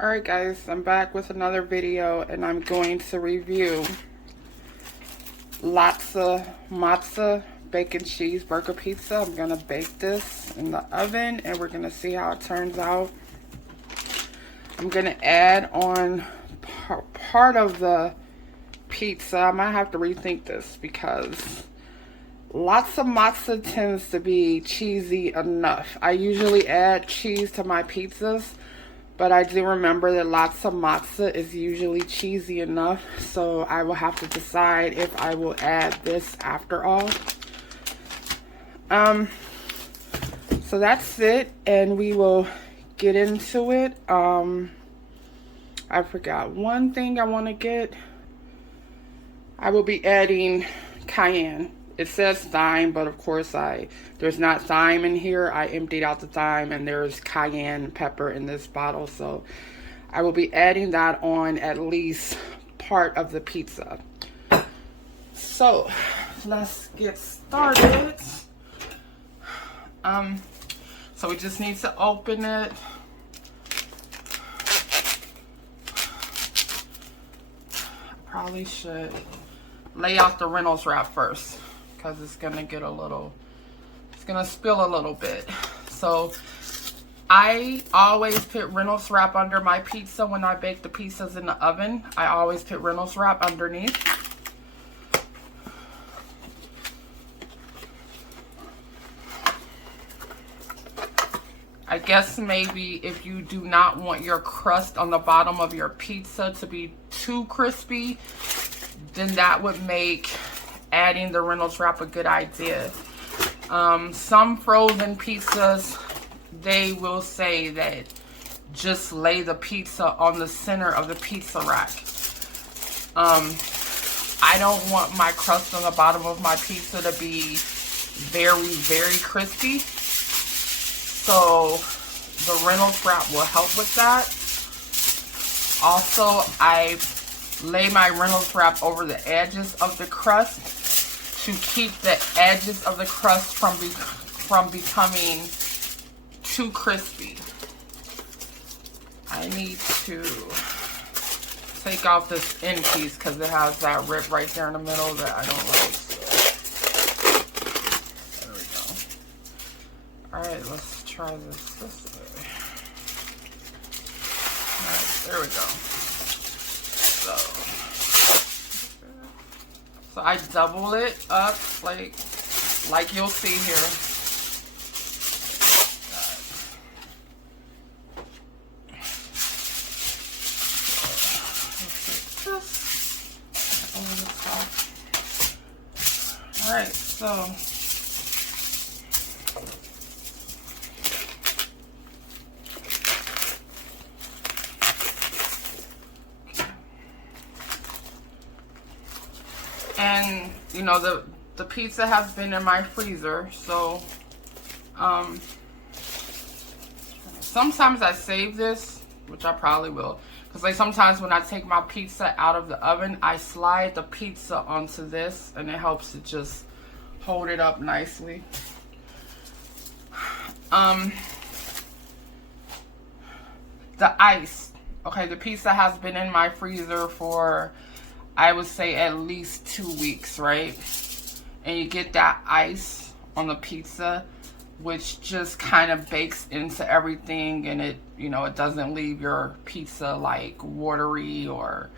Alright guys, I'm back with another video and I'm going to review Lotzza Motzza bacon cheeseburger pizza. I'm going to bake this in the oven and we're going to see how it turns out. I'm going to add on part of the pizza. I might have to rethink this because Lotzza Motzza tends to be cheesy enough. I usually add cheese to my pizzas, but I do remember that Lotzza Motzza is usually cheesy enough, so I will have to decide if I will add this after all. So that's it, and we will get into it. I forgot one thing I want to get. I will be adding cayenne. It says thyme, but of course there's not thyme in here. I emptied out the thyme and there's cayenne pepper in this bottle. So I will be adding that on at least part of the pizza. So let's get started. So we just need to open it. Probably should lay out the Reynolds wrap first, because it's gonna get it's gonna spill a little bit. So I always put Reynolds wrap under my pizza when I bake the pizzas in the oven. I always put Reynolds wrap underneath. I guess maybe if you do not want your crust on the bottom of your pizza to be too crispy, then that would make adding the Reynolds wrap a good idea. Some frozen pizzas, they will say that just lay the pizza on the center of the pizza rack. I don't want my crust on the bottom of my pizza to be very, very crispy. So the Reynolds wrap will help with that. Also, I lay my Reynolds wrap over the edges of the crust to keep the edges of the crust from becoming too crispy. I need to take off this end piece because it has that rip right there in the middle that I don't like. There we go. Alright, let's try this way. Alright, there we go. So I double it up like you'll see here. Alright, so and you know the pizza has been in my freezer, so sometimes I save this, which I probably will, because like sometimes when I take my pizza out of the oven, I slide the pizza onto this and it helps to just hold it up nicely. The ice, okay, the pizza has been in my freezer for, I would say, at least 2 weeks, right? And you get that ice on the pizza, which just kind of bakes into everything, and it, you know, it doesn't leave your pizza like watery or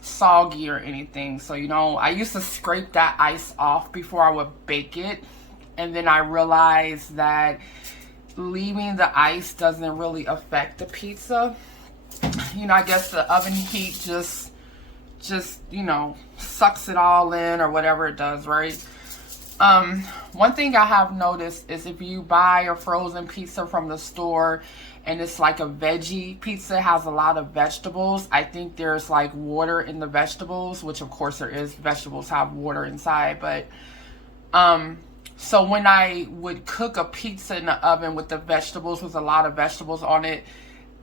soggy or anything. So, you know, I used to scrape that ice off before I would bake it, and then I realized that leaving the ice doesn't really affect the pizza. You know, I guess the oven heat just you know, sucks it all in or whatever it does, right? One thing I have noticed is if you buy a frozen pizza from the store and it's like a veggie pizza, has a lot of vegetables, I think there's like water in the vegetables, which of course there is. Vegetables have water inside, but so when I would cook a pizza in the oven with the vegetables, with a lot of vegetables on it,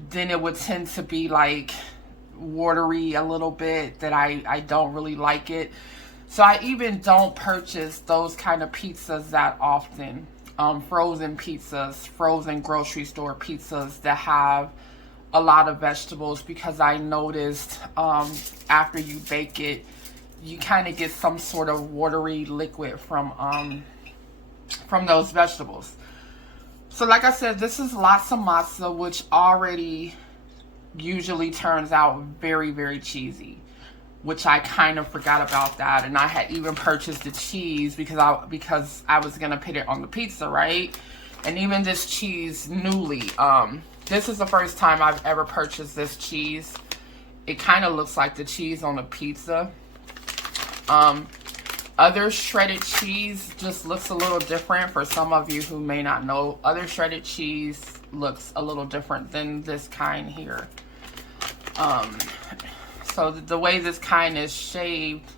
then it would tend to be like watery a little bit, that I don't really like it. So I even don't purchase those kind of pizzas that often. Frozen pizzas, frozen grocery store pizzas that have a lot of vegetables, because I noticed after you bake it, you kind of get some sort of watery liquid from those vegetables. So like I said, this is Lotzza Motzza, which already usually turns out very, very cheesy, which I kind of forgot about that. And I had even purchased the cheese because I was gonna put it on the pizza, right? And even this cheese newly, this is the first time I've ever purchased this cheese. It kind of looks like the cheese on a pizza. Other shredded cheese just looks a little different. For some of you who may not know, other shredded cheese looks a little different than this kind here. So the way this kind is shaved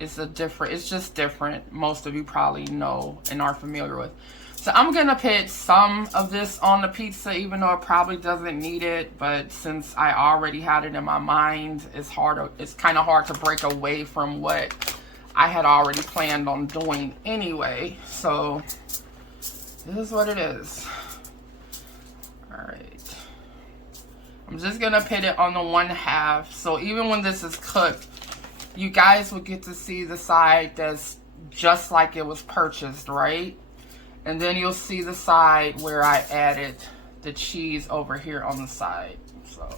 is it's just different. Most of you probably know and are familiar with. So I'm gonna put some of this on the pizza, even though it probably doesn't need it. But since I already had it in my mind, it's kind of hard to break away from what I had already planned on doing anyway. So this is what it is. All right. I'm just gonna put it on the 1/2. So even when this is cooked, you guys will get to see the side that's just like it was purchased, right? And then you'll see the side where I added the cheese over here on the side. So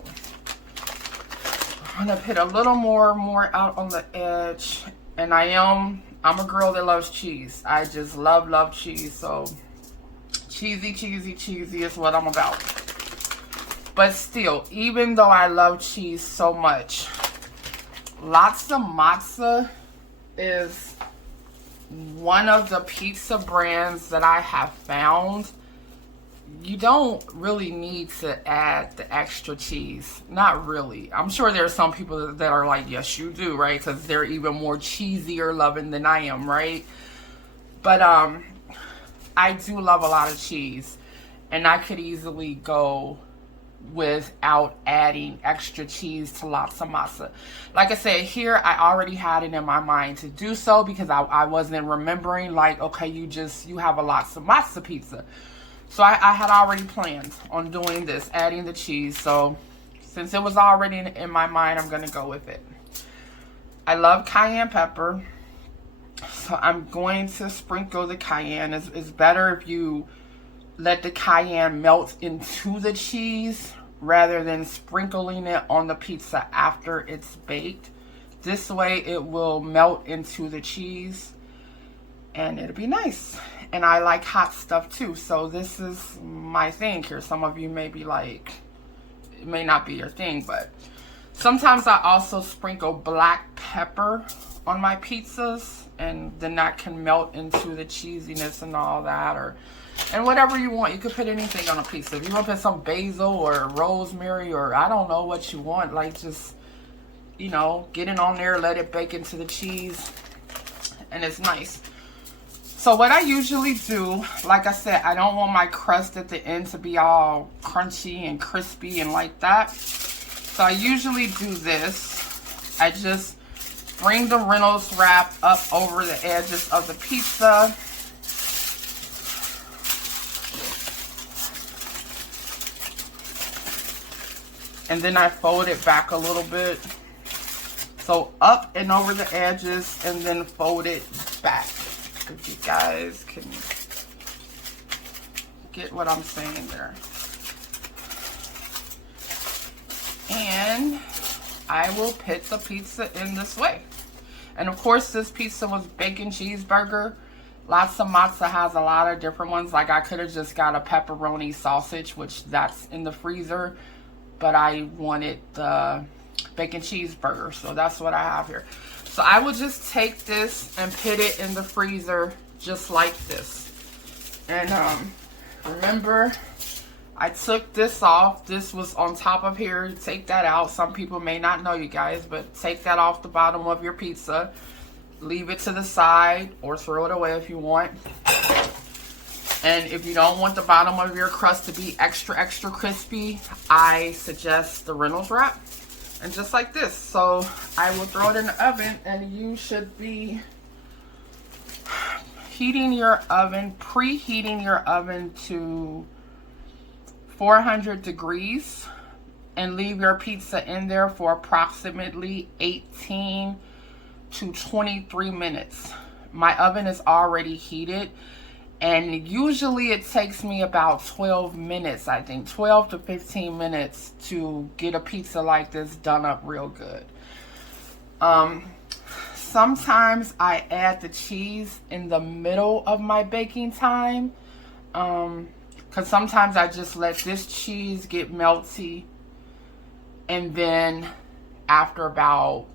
I'm gonna put a little more out on the edge. And I'm a girl that loves cheese. I just love cheese. So cheesy is what I'm about. But still, even though I love cheese so much, Lotzza Motzza is one of the pizza brands that I have found you don't really need to add the extra cheese. Not really. I'm sure there are some people that are like, yes, you do, right? Because they're even more cheesier loving than I am, right? But I do love a lot of cheese, and I could easily go without adding extra cheese to Lotzza Motzza. Like I said, here I already had it in my mind to do so because I wasn't remembering, like, okay, you have a Lotzza Motzza pizza. So I had already planned on doing this, adding the cheese. So since it was already in my mind, I'm going to go with it. I love cayenne pepper, so I'm going to sprinkle the cayenne. It's better if you let the cayenne melt into the cheese rather than sprinkling it on the pizza after it's baked. This way it will melt into the cheese and it'll be nice. And I like hot stuff too, so this is my thing here. Some of you may be like, it may not be your thing, but sometimes I also sprinkle black pepper on my pizzas, and then that can melt into the cheesiness and all that, and whatever you want. You could put anything on a pizza. If you want to put some basil or rosemary or I don't know what you want, like just, you know, get it on there, let it bake into the cheese, and it's nice. So what I usually do, like I said, I don't want my crust at the end to be all crunchy and crispy and like that. So I usually do this. I just bring the Reynolds wrap up over the edges of the pizza. And then I fold it back a little bit. So up and over the edges and then fold it back. If you guys can get what I'm saying there. And I will put the pizza in this way. And of course this pizza was bacon cheeseburger. Lotzza Motzza has a lot of different ones. Like I could have just got a pepperoni sausage, which that's in the freezer. But I wanted the bacon cheeseburger. So that's what I have here. So I will just take this and put it in the freezer just like this. And remember, I took this off. This was on top of here. Take that out. Some people may not know, you guys, but take that off the bottom of your pizza. Leave it to the side or throw it away if you want. And if you don't want the bottom of your crust to be extra, extra crispy, I suggest the Reynolds wrap. And just like this. So I will throw it in the oven, and you should be heating your oven, preheating your oven to 400 degrees. and leave your pizza in there for approximately 18 to 23 minutes. My oven is already heated, and usually it takes me about 12 minutes, I think 12 to 15 minutes to get a pizza like this done up real good. Sometimes I add the cheese in the middle of my baking time, because sometimes I just let this cheese get melty, and then after about,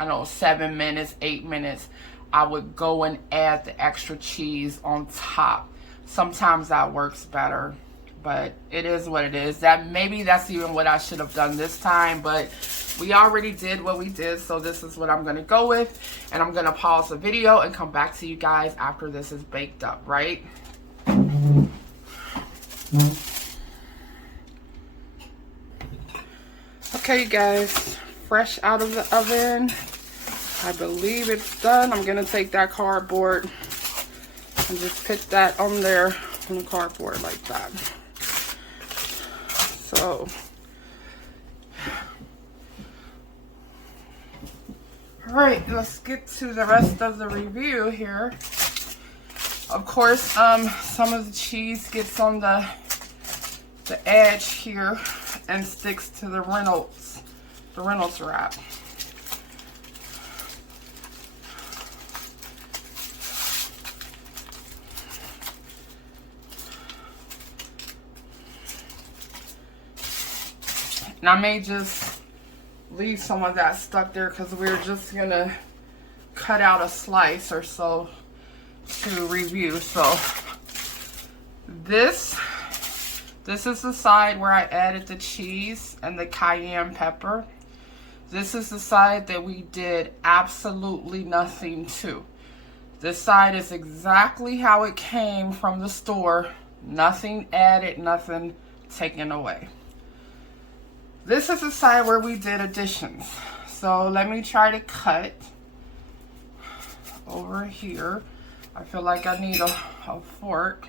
I don't know, 7 minutes, 8 minutes, I would go and add the extra cheese on top. Sometimes that works better, but it is what it is. Maybe that's even what I should have done this time, but we already did what we did, so this is what I'm going to go with. And I'm going to pause the video and come back to you guys after this is baked up, right? Okay, you guys, fresh out of the oven. I believe it's done. I'm going to take that cardboard and just put that on there on the cardboard like that. So, all right, let's get to the rest of the review here. Of course, some of the cheese gets on the edge here and sticks to the Reynolds wrap. And I may just leave some of that stuck there because we're just gonna cut out a slice or so to review. So this is the side where I added the cheese and the cayenne pepper. This is the side that we did absolutely nothing to. This side is exactly how it came from the store. Nothing added, nothing taken away. This is the side where we did additions. So let me try to cut over here. I feel like I need a fork.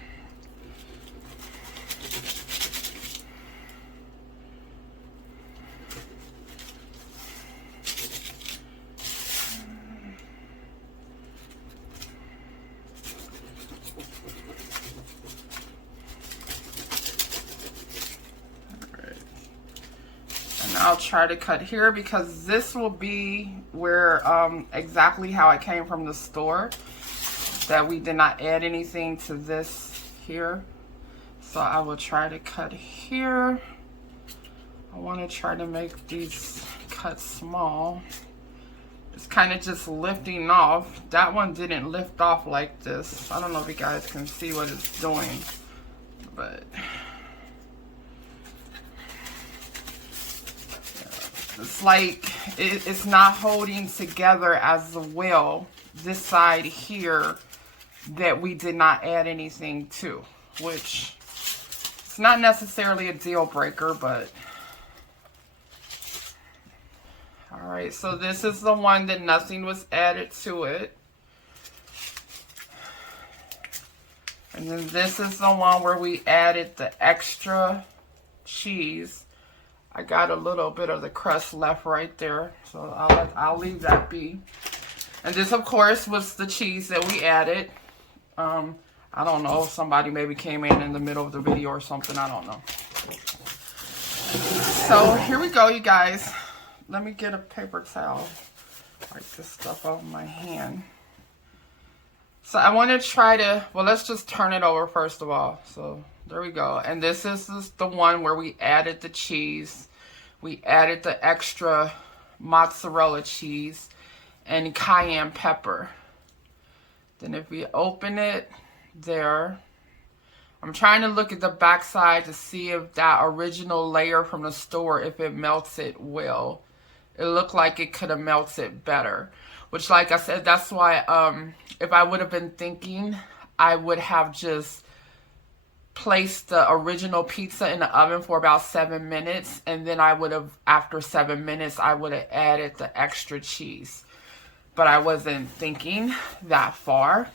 I'll try to cut here because this will be where exactly how it came from the store, that we did not add anything to this here. So I will try to cut here. I want to try to make these cuts small. It's kind of just lifting off. That one didn't lift off like this. I don't know if you guys can see what it's doing, but it's like it's not holding together as well, this side here that we did not add anything to, which it's not necessarily a deal breaker, but all right. So this is the one that nothing was added to it, and then this is the one where we added the extra cheese. I got a little bit of the crust left right there, so I'll leave that be. And this, of course, was the cheese that we added. I don't know, somebody maybe came in the middle of the video or something, I don't know. So here we go, you guys. Let me get a paper towel, wipe this stuff off my hand. So I want to try to, well, let's just turn it over first of all. So there we go. And this is the one where we added the cheese. We added the extra mozzarella cheese and cayenne pepper. Then if we open it there, I'm trying to look at the back side to see if that original layer from the store, if it melts it well. It looked like it could have melted better. Which, like I said, that's why if I would have been thinking, I would have just placed the original pizza in the oven for about 7 minutes, and then I would have, after 7 minutes, I would have added the extra cheese. But I wasn't thinking that far.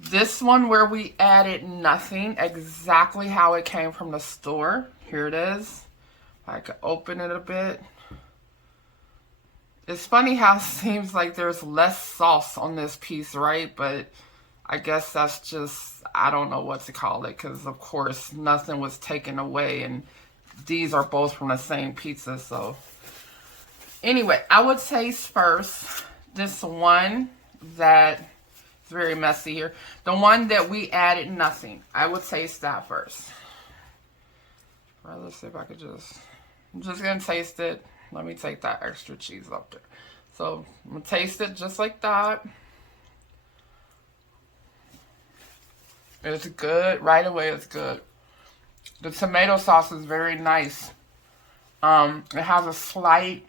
This one where we added nothing, exactly how it came from the store. Here it is. I could open it a bit. It's funny how it seems like there's less sauce on this piece, right? But I guess that's just, I don't know what to call it, because of course nothing was taken away, and these are both from the same pizza. So anyway, I would taste first this one that is very messy here. The one that we added nothing. I would taste that first. All right, let's see if I could I'm just going to taste it. Let me take that extra cheese up there. So I'm going to taste it just like that. It's good. Right away, it's good. The tomato sauce is very nice. It has a slight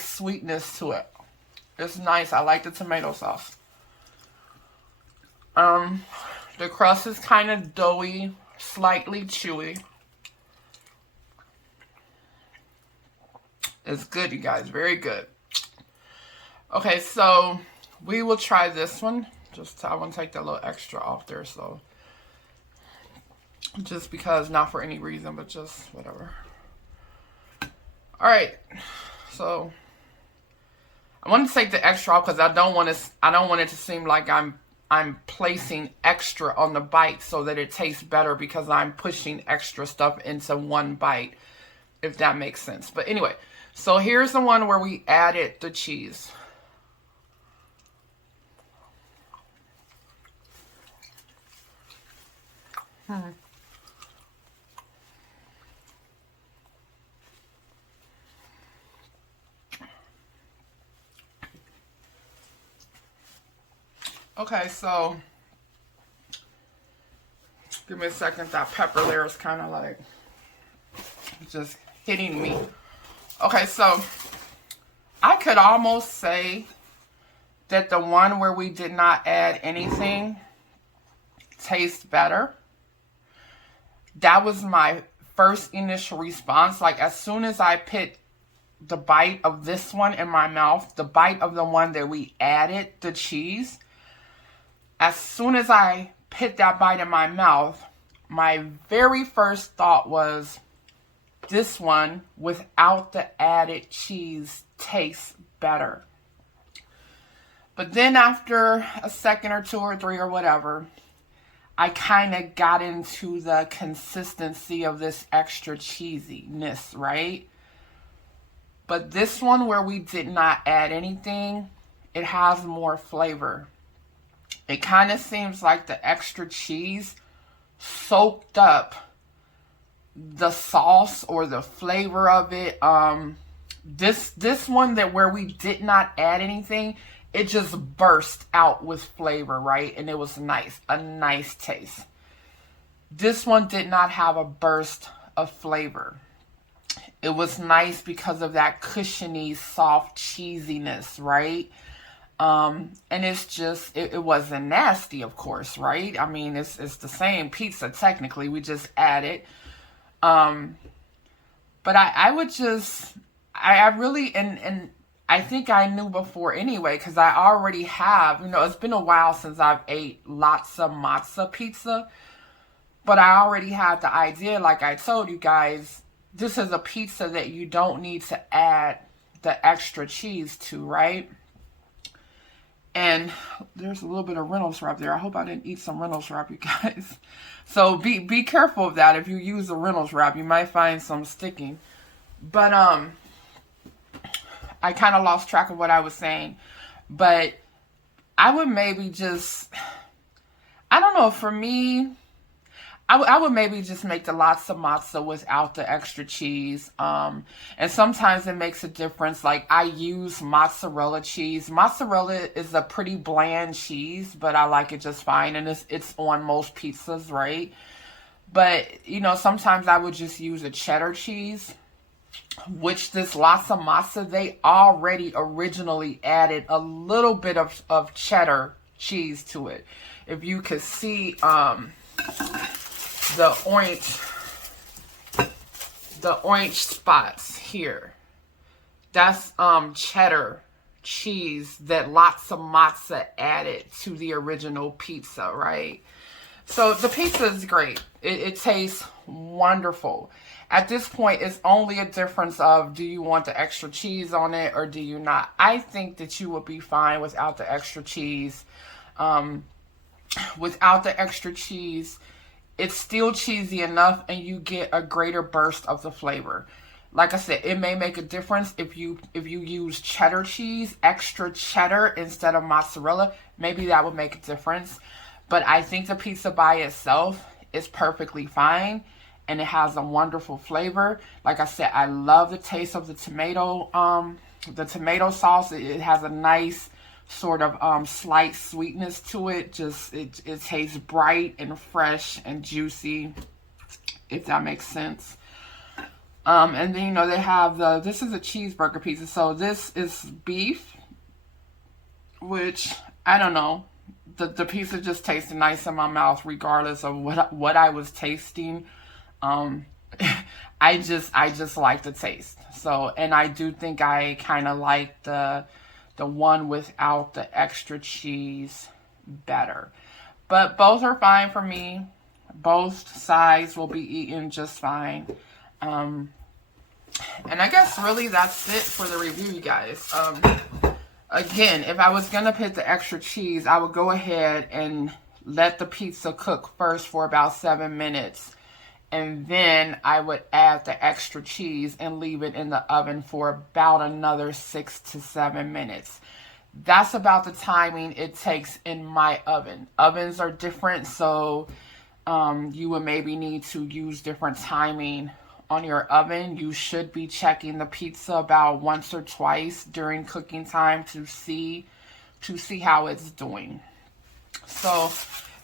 sweetness to it. It's nice. I like the tomato sauce. The crust is kind of doughy, slightly chewy. It's good, you guys. Very good. Okay, so we will try this one. I want to take that little extra off there, so just because, not for any reason, but just whatever. All right, so I want to take the extra off because I don't want it to seem like I'm placing extra on the bite so that it tastes better, because I'm pushing extra stuff into one bite, if that makes sense. But anyway, so here's the one where we added the cheese. Okay, so give me a second. That pepper there is kind of like just hitting me. Okay, so I could almost say that the one where we did not add anything tastes better. That was my first initial response. Like, as soon as I put the bite of this one in my mouth, the bite of the one that we added the cheese, as soon as I put that bite in my mouth, my very first thought was, this one without the added cheese tastes better. But then after a second or two or three or whatever, I kind of got into the consistency of this extra cheesiness, right? But this one where we did not add anything, it has more flavor. It kind of seems like the extra cheese soaked up the sauce or the flavor of it. This one that where we did not add anything, it just burst out with flavor, right? And it was nice, a nice taste. This one did not have a burst of flavor. It was nice because of that cushiony, soft cheesiness, right? And it's just, it wasn't nasty, of course, right? I mean, it's the same pizza, technically. We just added. But I would just, I really, and I think I knew before anyway, because I already have, it's been a while since I've ate Lotzza Motzza pizza, but I already had the idea, like I told you guys, this is a pizza that you don't need to add the extra cheese to, right? And there's a little bit of Reynolds wrap there. I hope I didn't eat some Reynolds wrap, you guys. So be careful of that. If you use a Reynolds wrap, you might find some sticking. But I kind of lost track of what I was saying. But I would maybe just, I don't know, for me, I would maybe just make the Lotzza Motzza without the extra cheese. And sometimes it makes a difference. Like, I use mozzarella cheese. Mozzarella is a pretty bland cheese, but I like it just fine. And it's on most pizzas, right? But, sometimes I would just use a cheddar cheese, which this Lotzza Motzza, they already originally added a little bit of cheddar cheese to it. If you could see, the orange spots here, that's cheddar cheese that Lotzza Motzza added to the original pizza, right? So the pizza is great. It tastes wonderful. At this point, it's only a difference of, do you want the extra cheese on it or do you not? I think that you would be fine without the extra cheese. Without the extra cheese, it's still cheesy enough and you get a greater burst of the flavor. Like I said, it may make a difference if you use cheddar cheese, extra cheddar instead of mozzarella. Maybe that would make a difference. But I think the pizza by itself is perfectly fine. And it has a wonderful flavor. Like I said, I love the taste of the tomato sauce. It has a nice sort of slight sweetness to it. Just it tastes bright and fresh and juicy, if that makes sense. And then, you know, they have this is a cheeseburger pizza. So this is beef, which, I don't know. The pizza just tasted nice in my mouth regardless of what I was tasting. I just like the taste. So, and I do think I kind of like the one without the extra cheese better. But both are fine for me. Both sides will be eaten just fine. And I guess really that's it for the review, you guys. Again, if I was going to put the extra cheese, I would go ahead and let the pizza cook first for about 7 minutes. And then I would add the extra cheese and leave it in the oven for about another 6 to 7 minutes. That's about the timing it takes in my oven. Ovens are different, so you would maybe need to use different timing on your oven. You should be checking the pizza about once or twice during cooking time to see how it's doing. So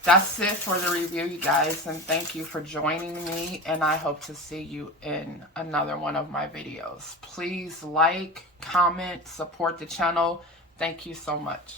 that's it for the review, you guys, and thank you for joining me, and I hope to see you in another one of my videos. Please like, comment, support the channel. Thank you so much.